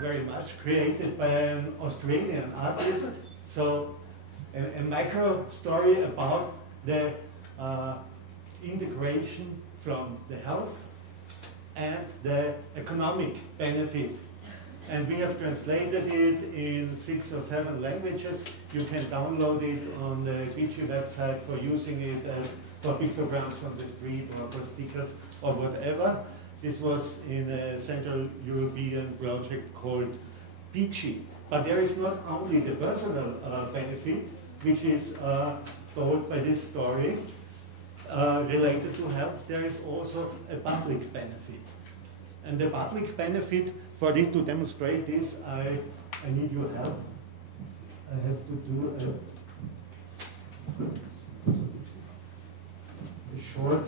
very much, created by an Australian artist. So a micro story about the integration from the health and the economic benefit. And we have translated it in 6 or 7 languages. You can download it on the BG website for using it as for pictograms on the street or for stickers or whatever. This was in a Central European project called BG. But there is not only the personal benefit, which is told by this story, related to health, there is also a public benefit. And the public benefit, for it to demonstrate this, I need your help. I have to do a short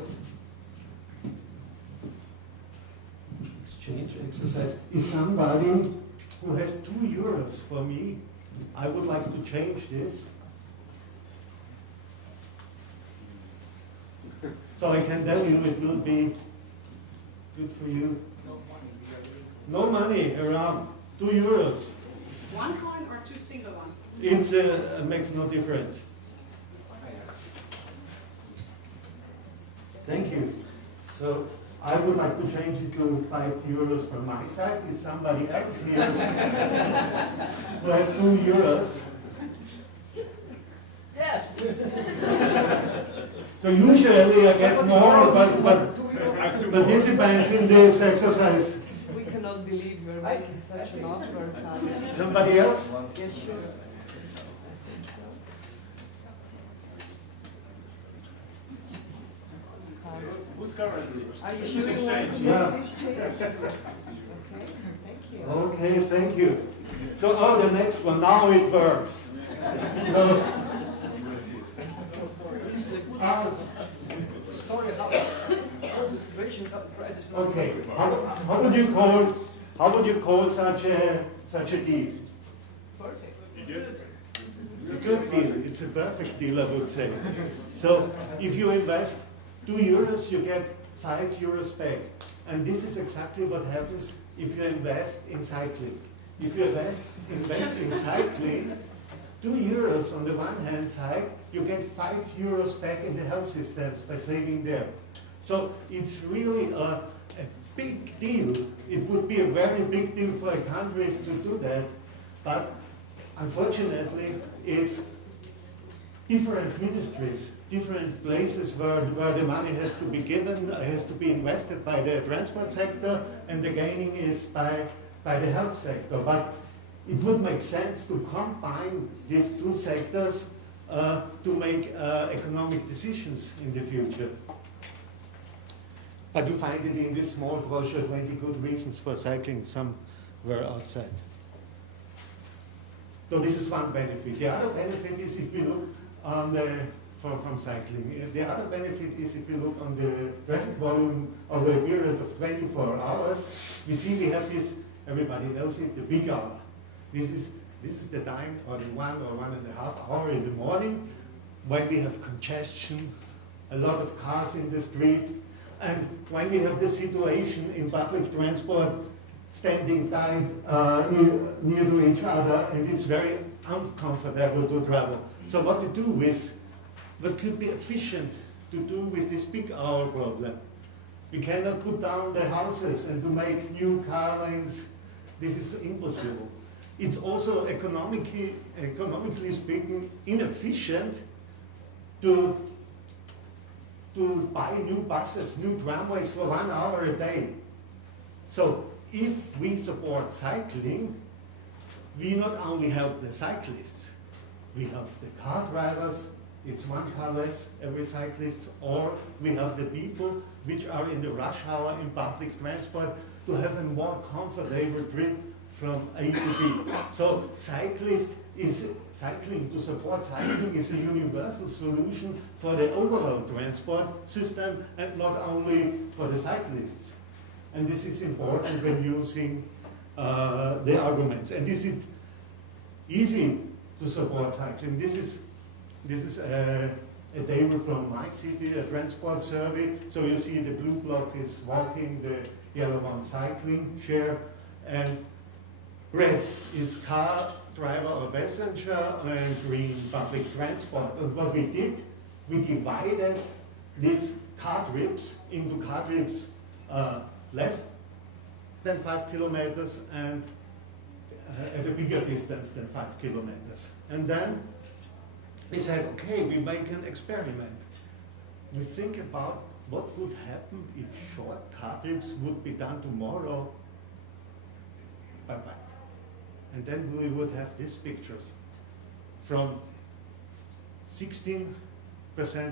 exchange exercise. Is somebody who has €2 for me? I would like to change this. So I can tell you it will be good for you. No money around, €2. One coin or 2 single ones? It makes no difference. Thank you. So I would like to change it to €5 from my side. Is somebody else here who has €2? Yes. So usually I get more, but participants in this exercise. We cannot believe you're making such an offer. Somebody else? Yes, sure. Good currency. Are you sure you want to Yeah. make this change? Okay, thank you. Okay, thank you. So, oh, the next one, now it works. So, Story about how the situation got the prices. okay, how would you call such a deal? Perfect. A good deal. It's a perfect deal, I would say. So, if you invest €2, you get €5 back. And this is exactly what happens if you invest in cycling. If you invest in cycling, €2 on the one hand side, you get €5 back in the health systems by saving there. So it's really a big deal. It would be a very big deal for countries to do that, but unfortunately, it's different ministries, different places where the money has to be given, has to be invested by the transport sector, and the gaining is by the health sector. But it would make sense to combine these two sectors to make economic decisions in the future. But you find it in this small brochure, 20 good reasons for cycling somewhere outside. So this is one benefit. The other benefit is if we look on from cycling. The other benefit is if you look on the traffic volume over a period of 24 hours, we see we have this, everybody knows it, the peak hour. This is the time, or the 1 or 1.5 hour in the morning, when we have congestion, a lot of cars in the street, and when we have the situation in public transport standing tight near to each other, and it's very uncomfortable to travel. So what to do with, what could be efficient to do with this peak hour problem? We cannot put down the houses and to make new car lanes. This is impossible. It's also economically speaking inefficient to buy new buses, new tramways for 1 hour a day. So if we support cycling, we not only help the cyclists, we help the car drivers, it's 1 car less every cyclist, or we have the people which are in the rush hour in public transport to have a more comfortable trip from A to B. So cycling, to support cycling is a universal solution for the overall transport system and not only for the cyclists. And this is important when using the arguments. And is it easy to support cycling? This is a table from my city, a transport survey. So you see the blue block is walking, the yellow one cycling share, and Red is car, driver or passenger, and green public transport. And what we did, we divided these car trips into car trips less than 5 kilometers and at a bigger distance than 5 kilometers. And then we said, okay, we make an experiment. We think about what would happen if short car trips would be done tomorrow. Bye-bye. And then we would have these pictures. From 16%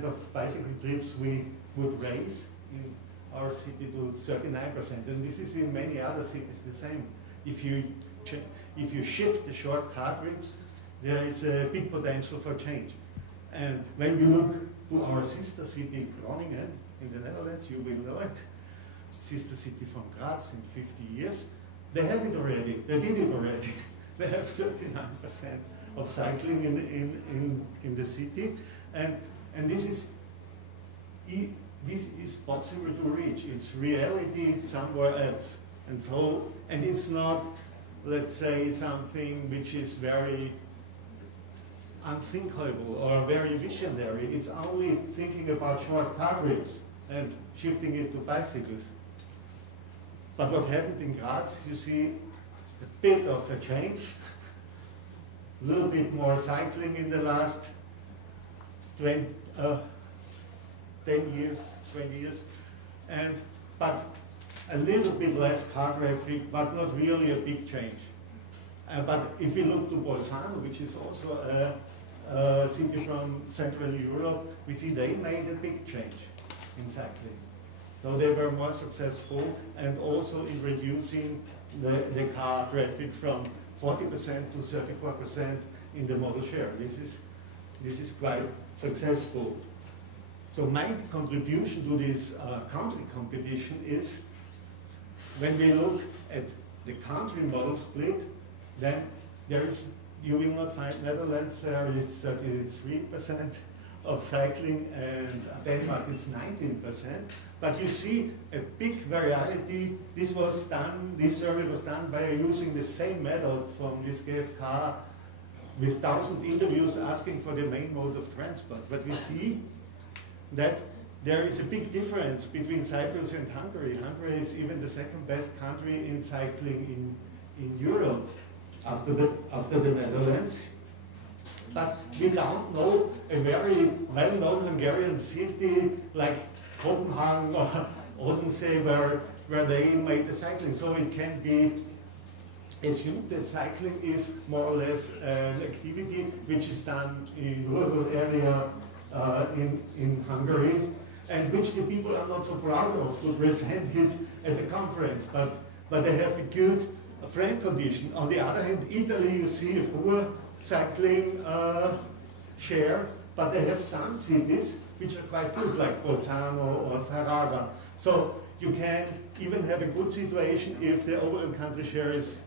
of bicycle trips we would raise in our city to 39%. And this is in many other cities the same. If you shift the short car trips, there is a big potential for change. And when we look to our sister city, Groningen, in the Netherlands, you will know it, sister city from Graz in 50 years, they have it already, they did it already. They have 39% of cycling in the city, and this is possible to reach. It's reality somewhere else. And it's not, let's say, something which is very unthinkable or very visionary. It's only thinking about short car trips and shifting it to bicycles. But what happened in Graz, you see a bit of a change, a little bit more cycling in the last 10 years, 20 years, but a little bit less car traffic, but not really a big change. But if we look to Bolzano, which is also a city from Central Europe, we see they made a big change in cycling. So they were more successful, and also in reducing the car traffic from 40% to 34% in the model share. This is quite successful. So my contribution to this country competition is, when we look at the country model split, then you will not find Netherlands, there is 33% of cycling, and Denmark is 19%. But you see a big variety. This survey was done by using the same method from this GfK with 1,000 interviews asking for the main mode of transport. But we see that there is a big difference between Cyprus and Hungary. Hungary is even the second best country in cycling in Europe after the Netherlands. But we don't know a very well-known Hungarian city like Copenhagen or Odense where they made the cycling. So it can be assumed that cycling is more or less an activity which is done in rural area in Hungary, and which the people are not so proud of to present it at the conference, but they have a good frame condition. On the other hand, Italy, you see a poor cycling share, but they have some cities which are quite good, like Bolzano or Ferrara. So you can even have a good situation if the overall country share is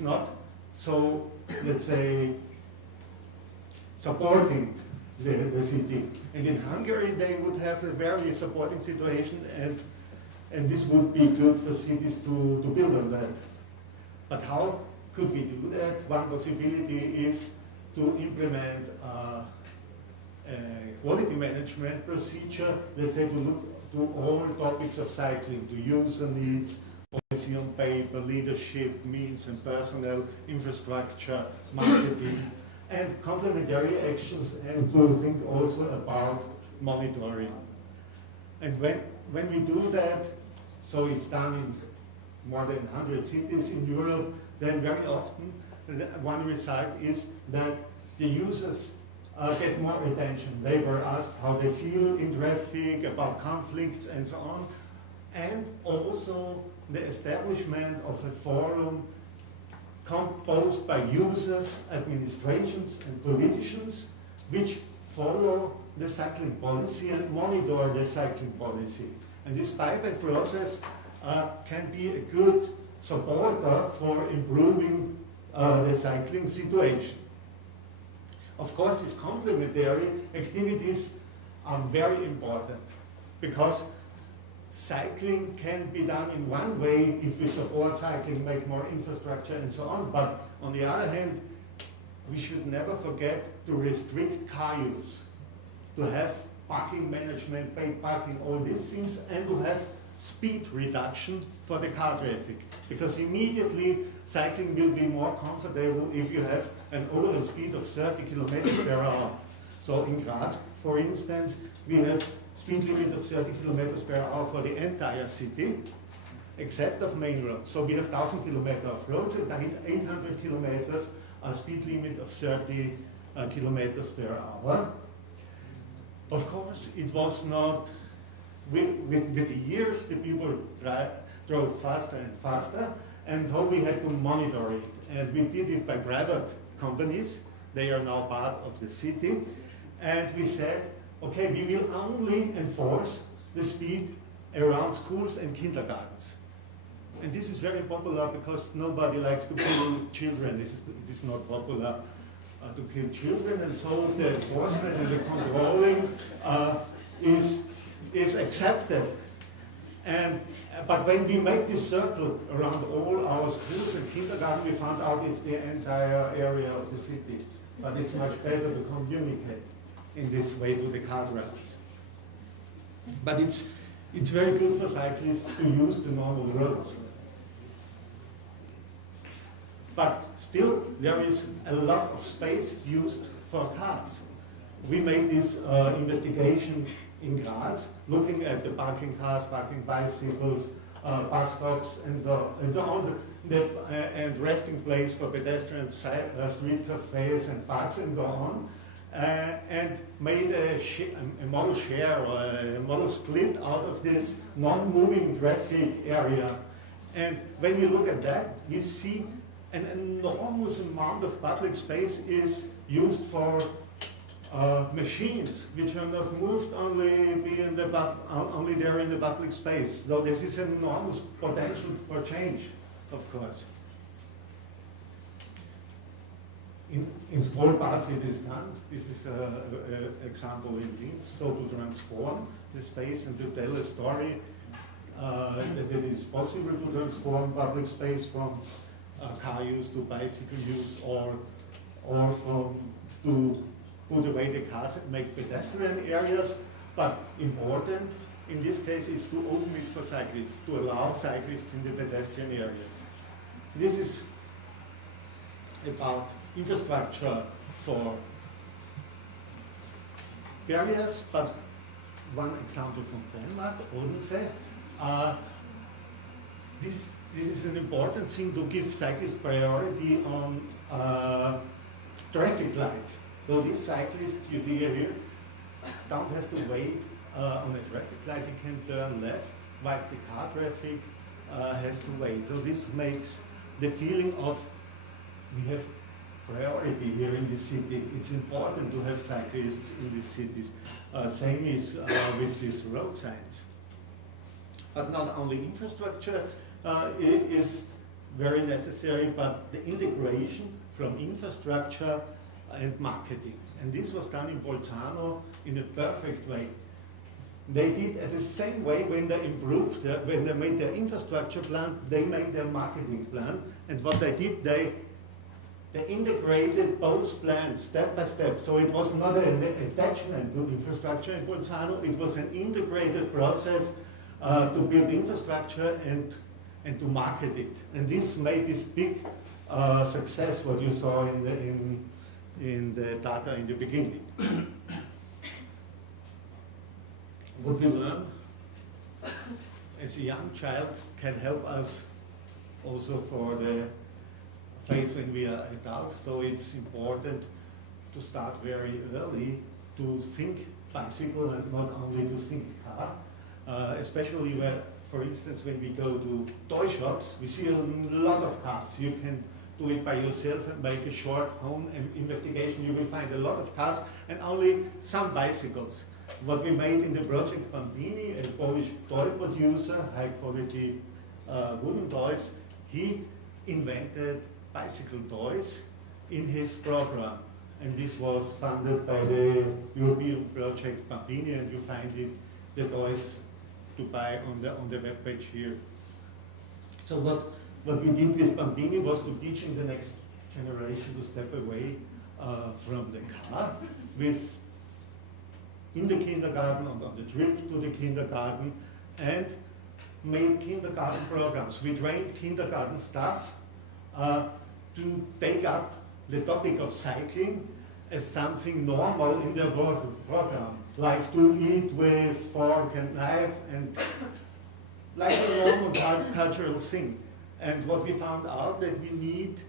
not so, let's say, supporting the city. And in Hungary, they would have a very supporting situation, and this would be good for cities to build on that. But how could we do that? One possibility is to implement a quality management procedure, let's say, to look to all topics of cycling, to user needs, policy on paper, leadership, means and personnel, infrastructure, marketing, and complementary actions, and to think also about monitoring. And when we do that, so it's done in more than 100 cities in Europe, then very often one result is that the users get more attention. They were asked how they feel in traffic, about conflicts and so on, and also the establishment of a forum composed by users, administrations and politicians, which follow the cycling policy and monitor the cycling policy. And this pipeline process can be a good supporter for improving the cycling situation. Of course, these complementary activities are very important, because cycling can be done in one way if we support cycling, make more infrastructure and so on, but on the other hand, we should never forget to restrict car use, to have parking management, paid parking, all these things, and to have speed reduction for the car traffic. Because immediately cycling will be more comfortable if you have an overall speed of 30 kilometers per hour. So in Graz, for instance, we have speed limit of 30 kilometers per hour for the entire city, except of main roads. So we have 1,000 kilometers of roads and 800 kilometers, a speed limit of 30 kilometers per hour. Of course, it was not, with the years, the people drove faster and faster, and so we had to monitor it. And we did it by private companies. They are now part of the city. And we said, okay, we will only enforce the speed around schools and kindergartens. And this is very popular because nobody likes to kill children. It is not popular to kill children, and so the enforcement and the controlling is accepted. But when we make this circle around all our schools and kindergarten, we found out it's the entire area of the city. But it's much better to communicate in this way to the car drivers. But it's very good for cyclists to use the normal roads. But still, there is a lot of space used for cars. We made this investigation in Graz, looking at the parking cars, parking bicycles, bus stops, and so on, and resting place for pedestrians, street cafes, and parks, and so on, and made a model share or a model split out of this non-moving traffic area. And when we look at that, we see an enormous amount of public space is used for machines which are not moved, only there in the public space. So this is an enormous potential for change, of course. In small parts it is done. This is an example in Linz. So to transform the space and to tell a story that it is possible to transform public space from car use to bicycle use, or to put away the cars and make pedestrian areas. But important in this case is to open it for cyclists, to allow cyclists in the pedestrian areas. This is about infrastructure for barriers, but one example from Denmark, Odense. This is an important thing to give cyclists priority on traffic lights. So these cyclists you see here don't have to wait on a traffic light. You can turn left while the car traffic has to wait. So this makes the feeling of we have priority here in the city. It's important to have cyclists in these cities. Same is with these road signs. But not only infrastructure is very necessary, but the integration from infrastructure and marketing. And this was done in Bolzano in a perfect way. They did it the same way when they improved, when they made their infrastructure plan, they made their marketing plan. And what they did, they integrated both plans step by step. So it was not an attachment to infrastructure in Bolzano, it was an integrated process to build infrastructure and to market it. And this made this big success, what you saw in the data in the beginning. What we learn as a young child can help us also for the phase when we are adults. So it's important to start very early to think bicycle and not only to think car. Especially where, for instance, when we go to toy shops, we see a lot of cars. You can do it by yourself and make a short own investigation. You will find a lot of cars and only some bicycles. What we made in the project Bambini, a Polish toy producer, high quality wooden toys, he invented bicycle toys in his program. And this was funded by the European project Bambini, and you find it, the toys to buy on the web page here. So what we did with Bambini was to teaching the next generation to step away from the car with in the kindergarten and on the trip to the kindergarten, and made kindergarten programs. We trained kindergarten staff to take up the topic of cycling as something normal in their program, like to eat with fork and knife, and like a normal cultural thing. And what we found out that we need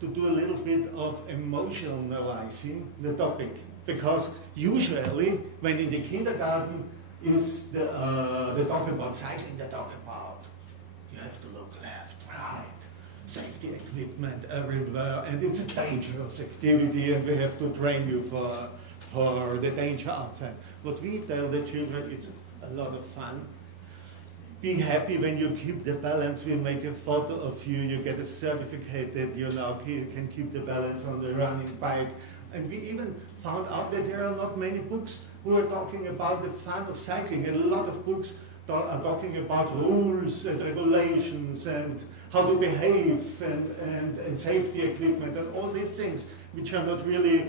to do a little bit of emotionalizing the topic, because usually when in the kindergarten is the talk about cycling, they talk about you have to look left, right, safety equipment everywhere, and it's a dangerous activity, and we have to train you for the danger outside. What we tell the children, it's a lot of fun. Be happy when you keep the balance. We make a photo of you, you get a certificate that you now can keep the balance on the running bike. And we even found out that there are not many books who are talking about the fun of cycling. And a lot of books are talking about rules and regulations and how to behave and safety equipment and all these things, which are not really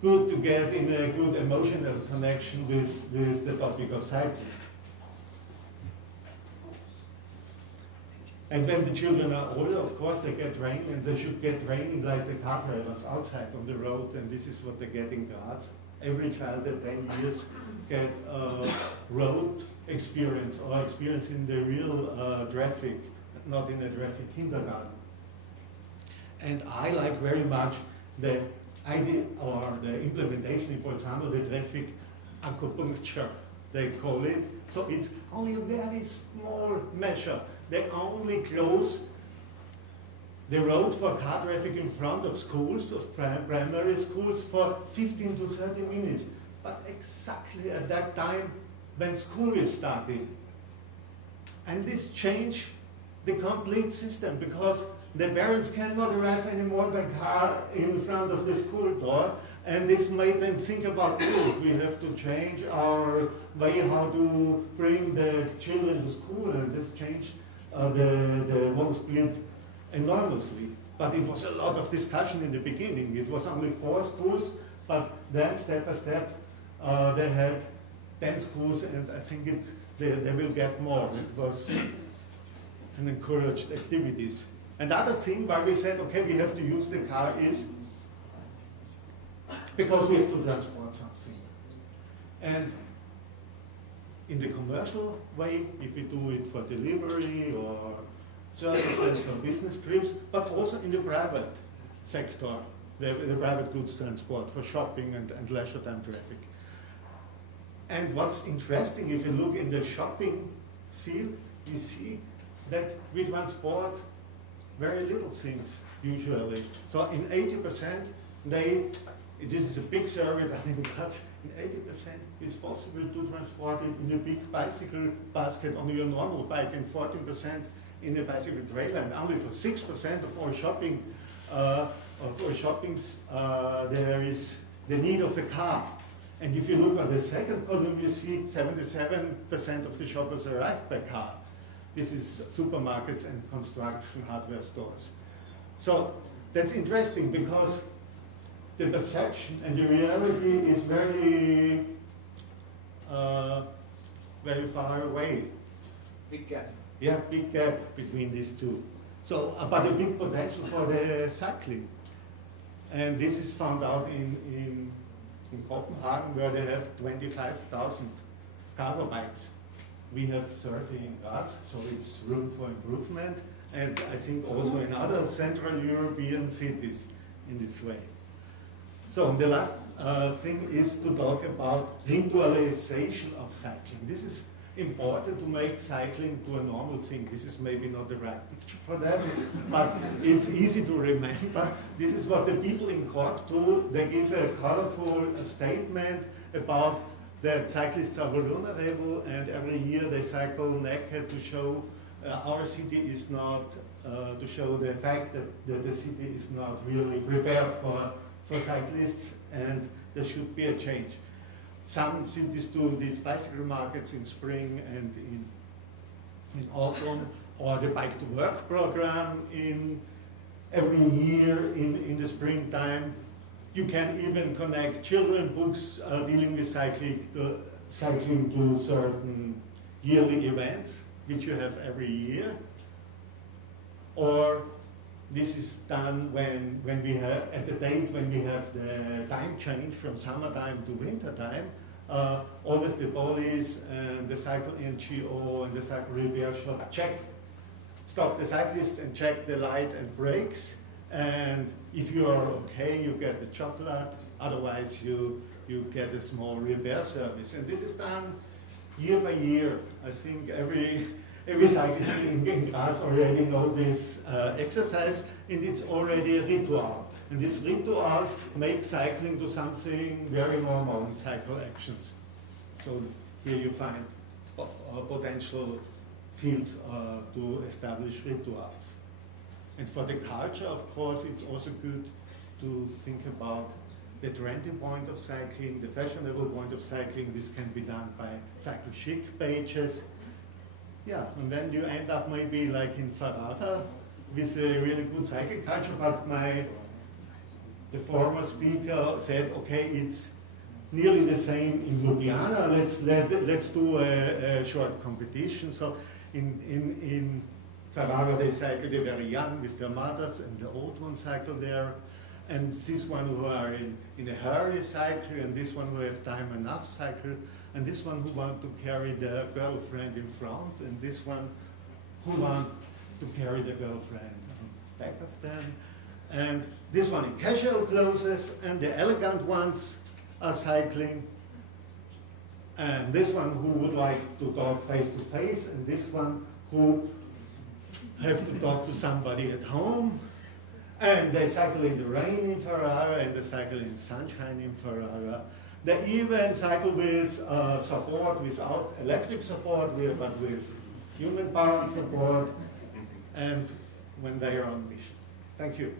good to get in a good emotional connection with the topic of cycling. And when the children are older, of course, they get training, and they should get training like the car drivers outside on the road, and this is what they get in Graz. Every child at 10 years get road experience, or experience in the real traffic, not in a traffic kindergarten. And I like very much the idea or the implementation, for example, the traffic acupuncture, they call it. So it's only a very small measure. They only close the road for car traffic in front of schools, of primary schools, for 15 to 30 minutes. But exactly at that time when school is starting. And this changed the complete system, because the parents cannot arrive anymore by car in front of the school door. And this made them think about, oh, we have to change our way how to bring the children to school, and this changed the model split enormously. But it was a lot of discussion in the beginning. It was only 4 schools, but then step by step they had 10 schools, and I think they will get more. It was an encouraged activities. Another thing why we said, okay, we have to use the car is because we have to transport something. And in the commercial way, if we do it for delivery or services or business trips, but also in the private sector, the private goods transport for shopping and leisure time traffic. And what's interesting, if you look in the shopping field, we see that we transport very little things usually. So in 80%, this is a big survey done in Graz, in 80% it's possible to transport it in a big bicycle basket on your normal bike, and 14% in a bicycle trailer, and only for 6% of all shopping, there is the need of a car. And if you look at the second column, you see 77% of the shoppers arrive by car. This is supermarkets and construction hardware stores. So that's interesting, because the perception and the reality is very, very far away. Big gap. Yeah, big gap between these two. So, but a big potential for the cycling. And this is found out in Copenhagen, where they have 25,000 cargo bikes. We have 30 in Graz, so it's room for improvement. And I think also in other Central European cities in this way. So the last thing is to talk about ritualization of cycling. This is important to make cycling to a normal thing. This is maybe not the right picture for that, but it's easy to remember. This is what the people in Cork do. They give a colorful statement about that cyclists are vulnerable, and every year they cycle naked to show our city is not, to show the fact that the city is not really prepared for cyclists, and there should be a change. Some cities do these bicycle markets in spring and in in autumn, or the Bike to Work program in every year in the springtime. You can even connect children books dealing with cycling to certain yearly events, which you have every year. Or this is done when we have, at the date when we have the time change from summertime to wintertime. Always the police and the cycle NGO and the cycle repair shop stop the cyclist and check the light and brakes. And if you are okay, you get the chocolate. Otherwise, you get a small repair service. And this is done year by year. I think every cyclist in Graz already know this exercise, and it's already a ritual. And these rituals make cycling to something very normal in cycle actions. So here you find potential fields to establish rituals. And for the culture, of course, it's also good to think about the trendy point of cycling, the fashionable point of cycling. This can be done by cycle chic pages. Yeah, and then you end up maybe like in Ferrara with a really good cycle culture, but the former speaker said, okay, it's nearly the same in Ljubljana, let's do a short competition. So in Ferrara they cycle, they're very young with their mothers, and the old ones cycle there. And this one who are in a hurry cycle, and this one who have time enough cycle, and this one who want to carry their girlfriend in front, and this one who want to carry the girlfriend on back of them. And this one in casual clothes, and the elegant ones are cycling. And this one who would like to talk face to face, and this one who have to talk to somebody at home. And they cycle in the rain in Ferrara, and they cycle in sunshine in Ferrara. They even cycle with support, without electric support, but with human power support, and when they are on mission. Thank you.